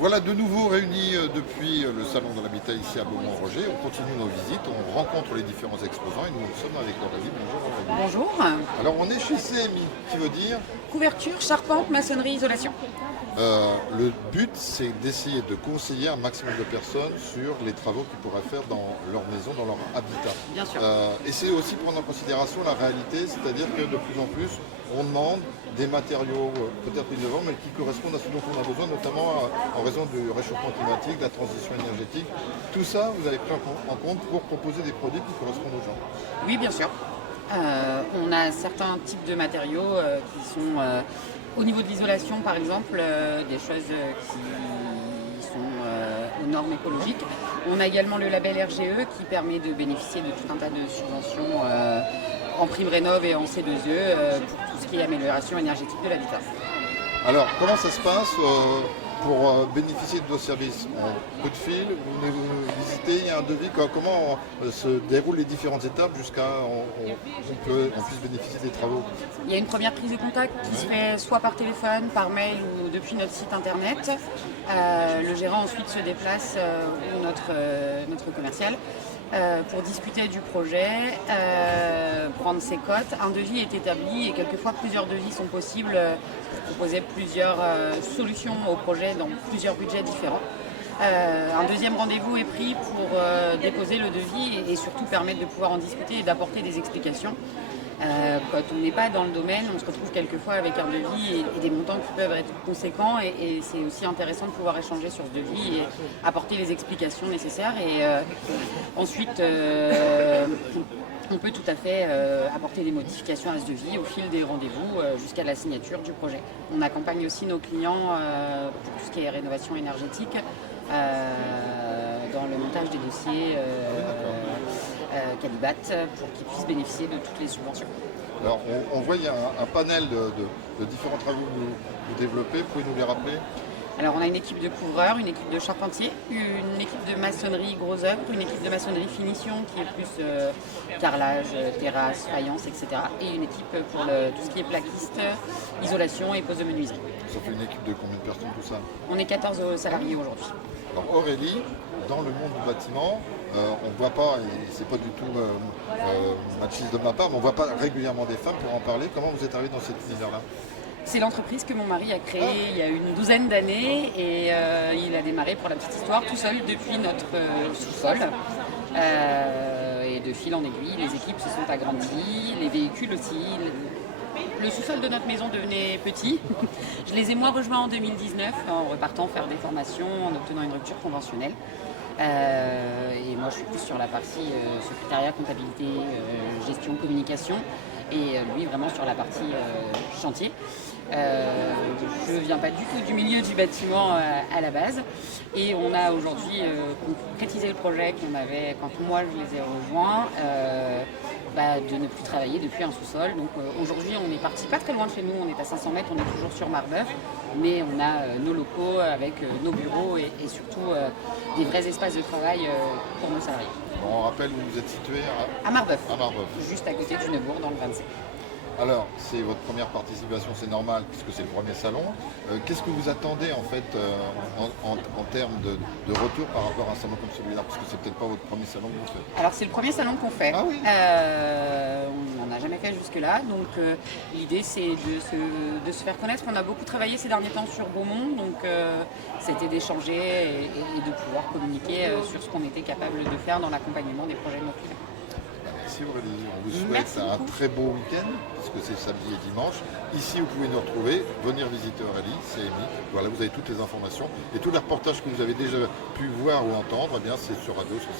Voilà de nouveau réunis depuis le salon de l'habitat ici à Beaumont-Roger. On continue nos visites, on rencontre les différents exposants et nous sommes avec Aurélie. Bonjour Aurélie. Bonjour. Alors on est chez CMI, qui veut dire Couverture, charpente, maçonnerie, isolation. le but c'est d'essayer de conseiller un maximum de personnes sur les travaux qu'ils pourraient faire dans leur maison, dans leur habitat. Bien sûr. Et c'est aussi prendre en considération la réalité, c'est-à-dire que de plus en plus on demande des matériaux peut-être innovants mais qui correspondent à ce dont on a besoin, notamment en raison du réchauffement climatique, de la transition énergétique. Tout ça, vous avez pris en compte pour proposer des produits qui correspondent aux gens. Oui, bien sûr. On a certains types de matériaux qui sont, au niveau de l'isolation par exemple, des choses qui sont aux normes écologiques. On a également le label RGE qui permet de bénéficier de tout un tas de subventions en prime rénov et en C2E pour tout ce qui est amélioration énergétique de l'habitat. Alors, comment ça se passe pour bénéficier de vos services? En coup de fil, vous venez vous visiter, il y a un devis, comment se déroulent les différentes étapes jusqu'à on puisse bénéficier des travaux? Il y a une première prise de contact qui se fait soit par téléphone, par mail ou depuis notre site internet. Le gérant ensuite se déplace ou notre commercial pour discuter du projet, prendre ses cotes. Un devis est établi et quelquefois plusieurs devis sont possibles pour proposer plusieurs solutions au projet dans plusieurs budgets différents. Un deuxième rendez-vous est pris pour déposer le devis et surtout permettre de pouvoir en discuter et d'apporter des explications. Quand on n'est pas dans le domaine, on se retrouve quelquefois avec un devis et des montants qui peuvent être conséquents et c'est aussi intéressant de pouvoir échanger sur ce devis et apporter les explications nécessaires. Et ensuite, on peut tout à fait apporter des modifications à ce devis au fil des rendez-vous jusqu'à la signature du projet. On accompagne aussi nos clients pour tout ce qui est rénovation énergétique dans le montage des dossiers Calibat pour qu'ils puissent bénéficier de toutes les subventions. Alors, on voit il y a un panel de différents travaux que vous développez, pouvez-nous les rappeler? Alors on a une équipe de couvreurs, une équipe de charpentiers, une équipe de maçonnerie gros œuvre, une équipe de maçonnerie finition qui est plus carrelage, terrasse, faïence, etc. Et une équipe pour tout ce qui est plaquiste, isolation et pose de menuiserie. Ça fait une équipe de combien de personnes tout ça? On est 14 salariés aujourd'hui. Alors Aurélie, dans le monde du bâtiment, on ne voit pas, et c'est pas du tout machiste de ma part, mais on ne voit pas régulièrement des femmes pour en parler. Comment vous êtes arrivé dans cet univers-là? C'est l'entreprise que mon mari a créée il y a une douzaine d'années et il a démarré pour la petite histoire tout seul depuis notre sous-sol. Et de fil en aiguille, les équipes se sont agrandies, les véhicules aussi. Le sous-sol de notre maison devenait petit. Je les ai moins rejoints en 2019 en repartant faire des formations, en obtenant une rupture conventionnelle. Et moi je suis plus sur la partie secrétariat, comptabilité, gestion, communication et lui vraiment sur la partie chantier. Je ne viens pas du tout du milieu du bâtiment à la base et on a aujourd'hui concrétisé le projet qu'on avait quand moi je les ai rejoints. De ne plus travailler depuis un sous-sol. Donc aujourd'hui on est parti pas très loin de chez nous, on est à 500 mètres, on est toujours sur Marbeuf, mais on a nos locaux avec nos bureaux et surtout des vrais espaces de travail pour nos salariés. On rappelle où vous êtes situé À Marbeuf, à Marbeuf. juste à côté du Neubourg dans le 27. Alors, c'est votre première participation, c'est normal puisque c'est le premier salon. Qu'est-ce que vous attendez en fait en termes de retour par rapport à un salon comme celui-là? Parce que c'est peut-être pas votre premier salon que vous faites. Alors c'est le premier salon qu'on fait. Ah oui. On n'en a jamais fait jusque-là, donc l'idée c'est de se faire connaître. On a beaucoup travaillé ces derniers temps sur Beaumont, donc c'était d'échanger et de pouvoir communiquer sur ce qu'on était capable de faire dans l'accompagnement des projets de nos clients. Merci Aurélie, on vous souhaite Merci un beaucoup. très beau week-end, puisque c'est samedi et dimanche. Ici, vous pouvez nous retrouver, venir visiter Aurélie, CMI. Voilà, vous avez toutes les informations. Et tous les reportages que vous avez déjà pu voir ou entendre, eh bien, c'est sur radio, sur